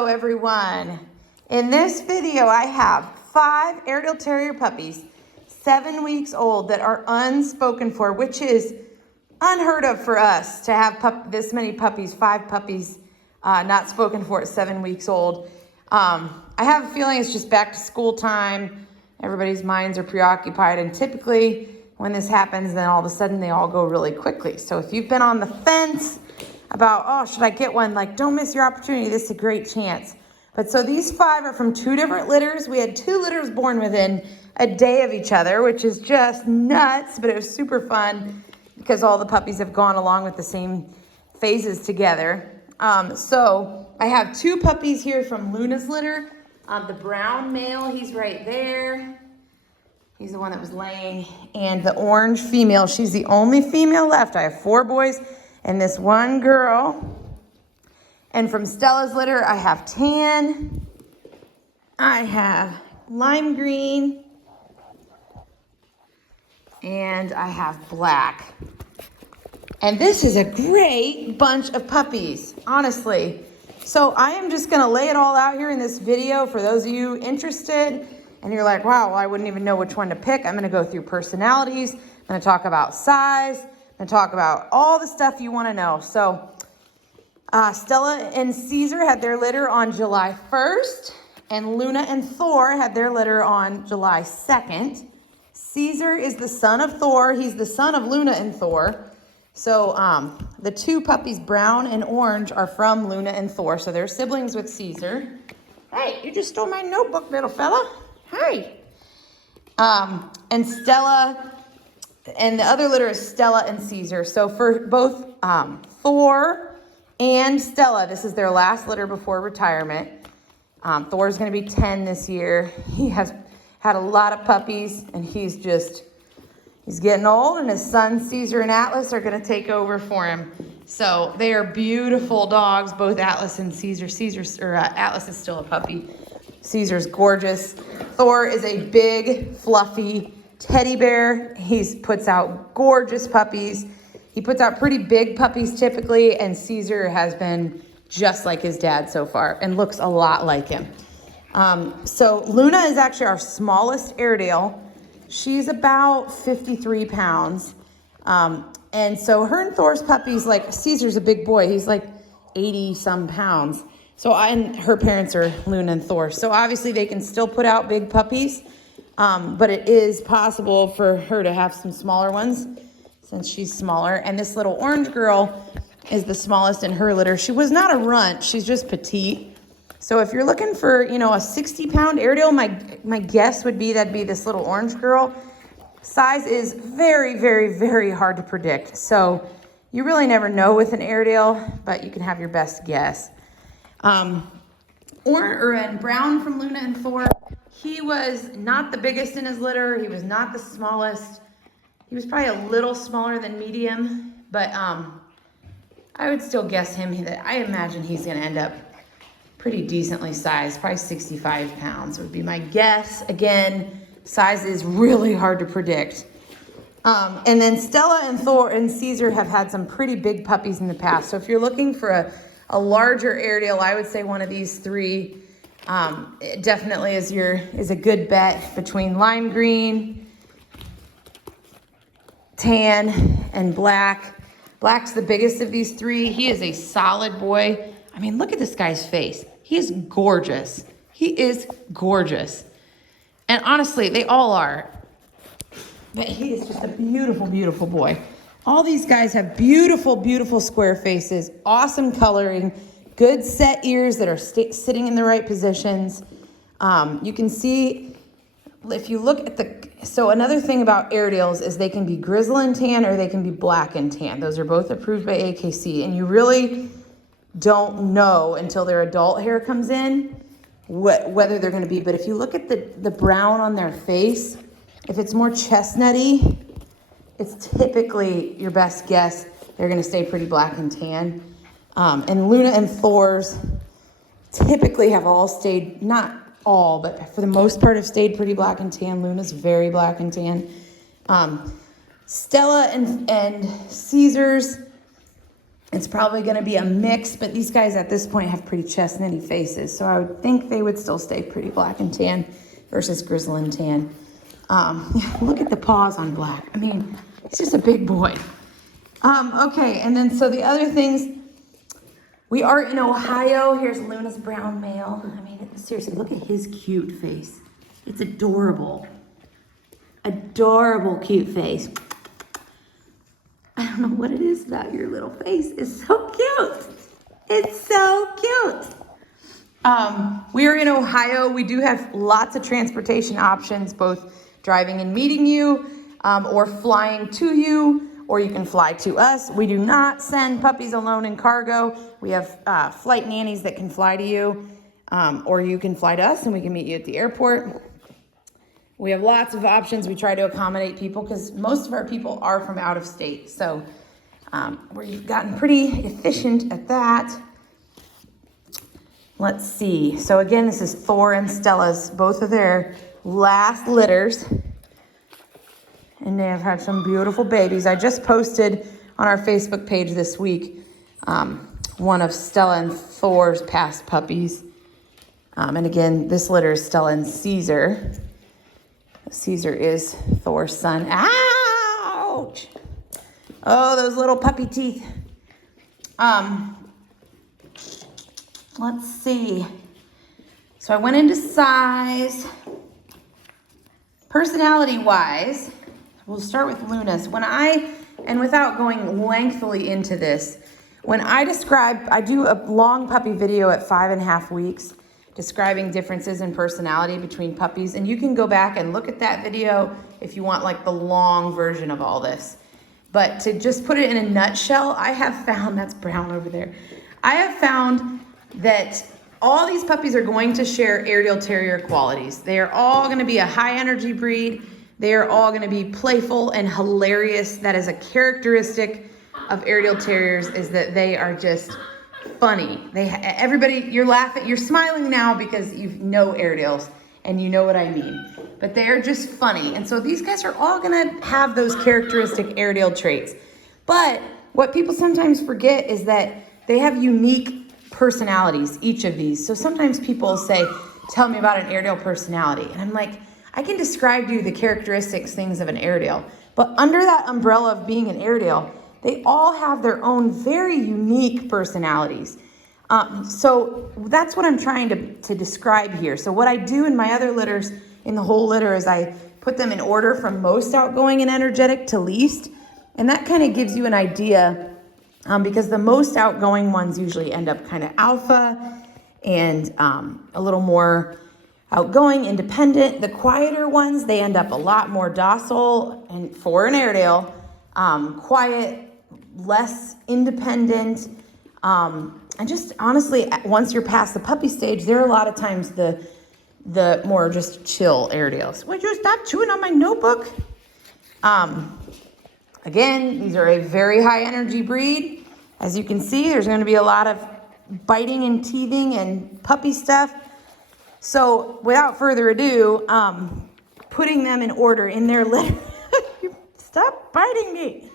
Hello everyone. In this video I have 5 Airedale Terrier puppies, 7 weeks old, that are unspoken for, which is unheard of for us to have this many puppies, 5 puppies not spoken for at 7 weeks old. I have a feeling it's just back to school time. Everybody's minds are preoccupied, and typically when this happens, then all of a sudden they all go really quickly. So if you've been on the fence about, oh, should I get one? Like, don't miss your opportunity. This is a great chance. But so these 5 are from 2 different litters. We had 2 litters born within a day of each other, which is just nuts, but it was super fun because all the puppies have gone along with the same phases together. So I have 2 puppies here from Luna's litter. The brown male, he's right there. He's the one that was laying. And the orange female, she's the only female left. I have 4 boys and this one girl. And from Stella's litter, I have tan, I have lime green, and I have black. And this is a great bunch of puppies, honestly. So I am just gonna lay it all out here in this video for those of you interested. And you're like, wow, well, I wouldn't even know which one to pick. I'm gonna go through personalities. I'm gonna talk about size. I'm gonna talk about all the stuff you wanna know. So Stella and Caesar had their litter on July 1st, and Luna and Thor had their litter on July 2nd. Caesar is the son of Thor. He's the son of Luna and Thor. So the 2 puppies, brown and orange, are from Luna and Thor. So they're siblings with Caesar. Hey, you just stole my notebook, little fella. Hi. And Stella, and the other litter is Stella and Caesar. So for both Thor and Stella, this is their last litter before retirement. Thor's going to be 10 this year. He has had a lot of puppies, and he's getting old, and his sons Caesar and Atlas are going to take over for him. So they are beautiful dogs, both Atlas and Caesar. Atlas is still a puppy. Caesar's gorgeous. Thor is a big, fluffy teddy bear. He puts out gorgeous puppies. He puts out pretty big puppies typically, and Caesar has been just like his dad so far and looks a lot like him. So Luna is actually our smallest Airedale. She's about 53 pounds. And so her and Thor's puppies, like Caesar's a big boy. He's like 80 some pounds. So and her parents are Luna and Thor. So obviously they can still put out big puppies. But it is possible for her to have some smaller ones since she's smaller. And this little orange girl is the smallest in her litter. She was not a runt. She's just petite. So if you're looking for, a 60-pound Airedale, my guess would be that'd be this little orange girl. Size is very, very, very hard to predict. So you really never know with an Airedale, but you can have your best guess. And brown from Luna and Thor, he was not the biggest in his litter. He was not the smallest. He was probably a little smaller than medium, but I would still guess him that I imagine he's going to end up pretty decently sized, probably 65 pounds would be my guess. Again, size is really hard to predict. And then Stella and Thor and Caesar have had some pretty big puppies in the past. So if you're looking for a larger Airedale, I would say one of these 3 it definitely is a good bet between lime green, tan, and black. Black's the biggest of these 3. He is a solid boy. I mean, look at this guy's face. He is gorgeous. He is gorgeous. And honestly, they all are. But he is just a beautiful, beautiful boy. All these guys have beautiful, beautiful square faces, awesome coloring, good set ears that are sitting in the right positions. You can see, if you look at so another thing about Airedales is they can be grizzle and tan or they can be black and tan. Those are both approved by AKC, and you really don't know until their adult hair comes in whether they're going to be. But if you look at the brown on their face, if it's more chestnutty, it's typically your best guess they're going to stay pretty black and tan. And Luna and Thor's typically have all stayed, not all, but for the most part have stayed pretty black and tan. Luna's very black and tan. Stella and Caesar's It's probably going to be a mix, but these guys at this point have pretty chestnutty faces, so I would think they would still stay pretty black and tan versus grizzle and tan. Look at the paws on Black. I mean, he's just a big boy. Okay, and then so the other things, we are in Ohio. Here's Luna's brown male. I mean, seriously, look at his cute face. It's adorable. Adorable, cute face. I don't know what it is about your little face. It's so cute. It's so cute. We are in Ohio. We do have lots of transportation options, both driving and meeting you, or flying to you, or you can fly to us. We do not send puppies alone in cargo. We have flight nannies that can fly to you, or you can fly to us and we can meet you at the airport. We have lots of options. We try to accommodate people because most of our people are from out of state. So we've gotten pretty efficient at that. Let's see. So again, this is Thor and Stella's, both of their last litters. And they have had some beautiful babies. I just posted on our Facebook page this week one of Stella and Thor's past puppies. And again, this litter is Stella and Caesar. Caesar is Thor's son. Ouch! Oh, those little puppy teeth. Let's see. So I went into size. Personality-wise, we'll start with Luna's. And without going lengthily into this, when I do a long puppy video at 5.5 weeks, describing differences in personality between puppies. And you can go back and look at that video if you want like the long version of all this. But to just put it in a nutshell, I have found, that's brown over there. I have found that all these puppies are going to share Airedale Terrier qualities. They are all going to be a high energy breed. They are all going to be playful and hilarious. That is a characteristic of Airedale Terriers, is that they are just funny. Everybody, you're smiling now because you know Airedales and you know what I mean. But they are just funny. And so these guys are all gonna have those characteristic Airedale traits. But what people sometimes forget is that they have unique personalities, each of these. So sometimes people say, tell me about an Airedale personality. And I'm like, I can describe to you the characteristics, things of an Airedale. But under that umbrella of being an Airedale, they all have their own very unique personalities. So that's what I'm trying to describe here. So what I do in my other litters, in the whole litter, is I put them in order from most outgoing and energetic to least. And that kind of gives you an idea, because the most outgoing ones usually end up kind of alpha and a little more outgoing, independent. The quieter ones, they end up a lot more docile, and for an Airedale, quiet, less independent, and just honestly, once you're past the puppy stage, there are a lot of times the more just chill Airedales. Would you stop chewing on my notebook? Again, these are a very high energy breed. As you can see, there's going to be a lot of biting and teething and puppy stuff. So without further ado, putting them in order in their litter. Stop biting me.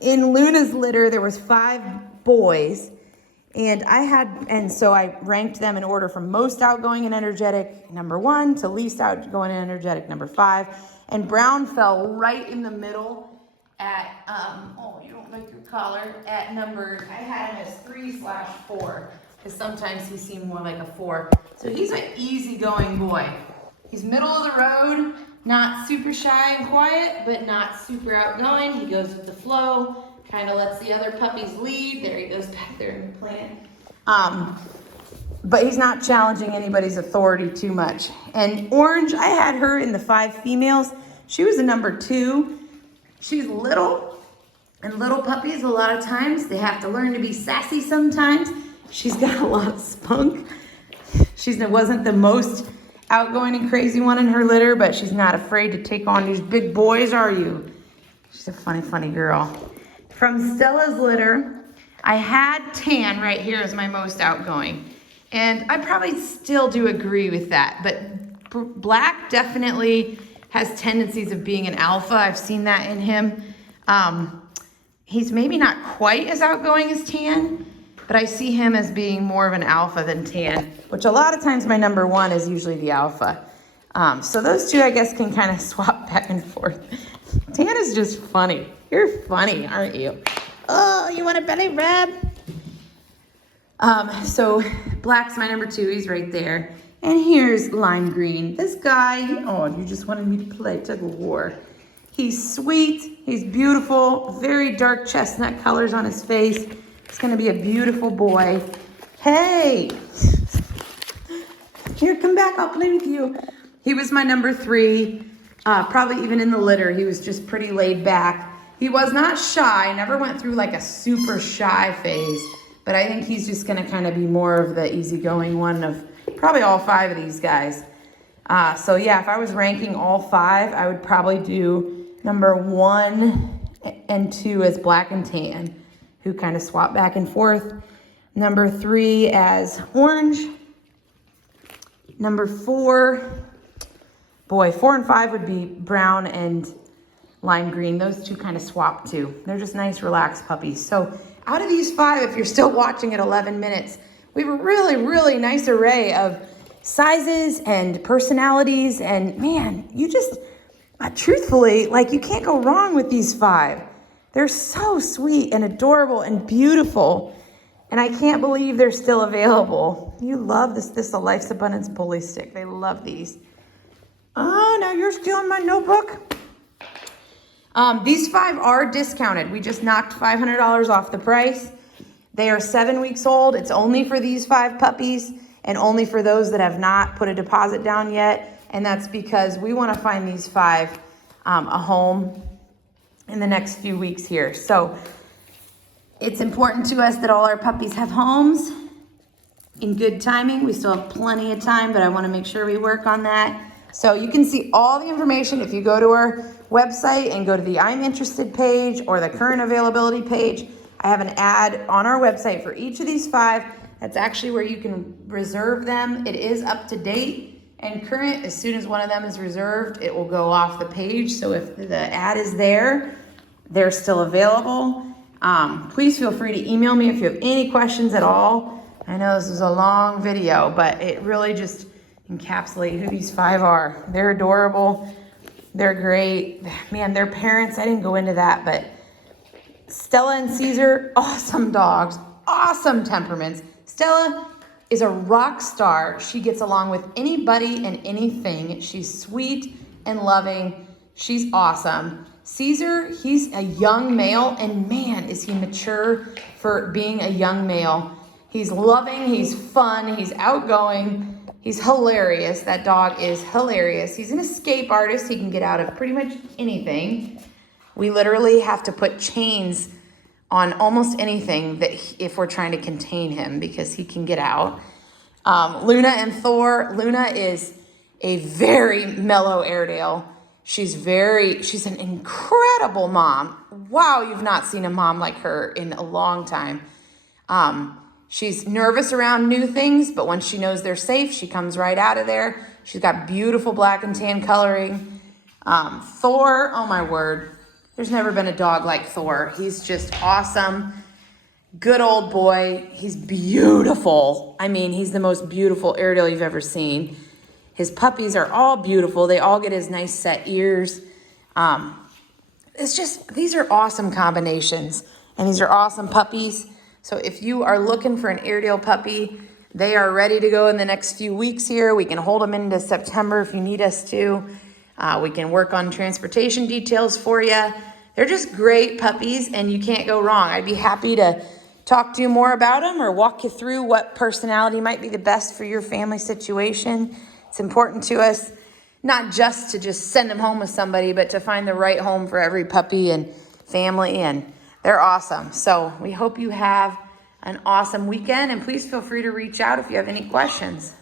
In Luna's litter, there was 5 boys, and so I ranked them in order from most outgoing and energetic, number 1, to least outgoing and energetic, number 5. And Brown fell right in the middle at, oh, you don't like your collar, at number, I had him as 3/4, because sometimes he seemed more like a 4. So he's an easygoing boy. He's middle of the road, not super shy and quiet, but not super outgoing. He goes with the flow, kind of lets the other puppies lead. There he goes back there in the plant. But he's not challenging anybody's authority too much. And Orange, I had her in the 5 females. She was a number 2. She's little, and little puppies, a lot of times, they have to learn to be sassy sometimes. She's got a lot of spunk. She wasn't the most outgoing and crazy one in her litter, but she's not afraid to take on these big boys, are you? She's a funny, funny girl. From Stella's litter, I had Tan right here as my most outgoing. And I probably still do agree with that, but Black definitely has tendencies of being an alpha. I've seen that in him. He's maybe not quite as outgoing as Tan, but I see him as being more of an alpha than Tan, which a lot of times my number one is usually the alpha. So those two, I guess, can kind of swap back and forth. Tan is just funny. You're funny, aren't you? Oh, you want a belly rub? So Black's my number two. He's right there. And here's Lime Green. This guy, oh, you just wanted me to play tug of war. He's sweet, he's beautiful, very dark chestnut colors on his face. He's gonna be a beautiful boy. Hey, here, come back, I'll play with you. He was my number three, probably even in the litter. He was just pretty laid back. He was not shy, never went through like a super shy phase, but I think he's just gonna kind of be more of the easygoing one of probably all five of these guys. So yeah, if I was ranking all five, I would probably do number 1 and 2 as Black and Tan, who kind of swap back and forth. Number 3 as Orange. Number 4, boy, 4 and 5 would be Brown and Lime Green. Those two kind of swap too. They're just nice, relaxed puppies. So out of these 5, if you're still watching at 11 minutes, we have a really, really nice array of sizes and personalities. And man, you just... truthfully, like, you can't go wrong with these 5. They're so sweet and adorable and beautiful. And I can't believe they're still available. You love this. This is a Life's Abundance Bully Stick. They love these. Oh, now you're stealing my notebook. These 5 are discounted. We just knocked $500 off the price. They are 7 weeks old. It's only for these 5 puppies and only for those that have not put a deposit down yet. And that's because we want to find these 5 a home in the next few weeks here. So it's important to us that all our puppies have homes in good timing. We still have plenty of time, but I want to make sure we work on that. So you can see all the information if you go to our website and go to the I'm Interested page or the current availability page. I have an ad on our website for each of these 5. That's actually where you can reserve them. It is up to date and current. As soon as one of them is reserved, it will go off the page. So if the ad is there, they're still available. Please feel free to email me if you have any questions at all. I know this is a long video, but it really just encapsulates who these 5 are. They're adorable. They're great. Man, their parents, I didn't go into that, but Stella and Caesar, awesome dogs, awesome temperaments. Stella is a rock star. She gets along with anybody and anything. She's sweet and loving. She's awesome. Caesar, he's a young male, and man, is he mature for being a young male. He's loving, he's fun, he's outgoing, he's hilarious. That dog is hilarious. He's an escape artist. He can get out of pretty much anything. We literally have to put chains on almost anything that if we're trying to contain him because he can get out. Luna and Thor. Luna is a very mellow Airedale. She's an incredible mom. Wow, you've not seen a mom like her in a long time. She's nervous around new things, but once she knows they're safe, she comes right out of there. She's got beautiful black and tan coloring. Thor, oh my word. There's never been a dog like Thor. He's just awesome. Good old boy. He's beautiful. I mean, he's the most beautiful Airedale you've ever seen. His puppies are all beautiful. They all get his nice set ears. These are awesome combinations. And these are awesome puppies. So if you are looking for an Airedale puppy, they are ready to go in the next few weeks here. We can hold them into September if you need us to. We can work on transportation details for you. They're just great puppies and you can't go wrong. I'd be happy to talk to you more about them or walk you through what personality might be the best for your family situation. It's important to us not just to just send them home with somebody, but to find the right home for every puppy and family, and they're awesome. So we hope you have an awesome weekend, and please feel free to reach out if you have any questions.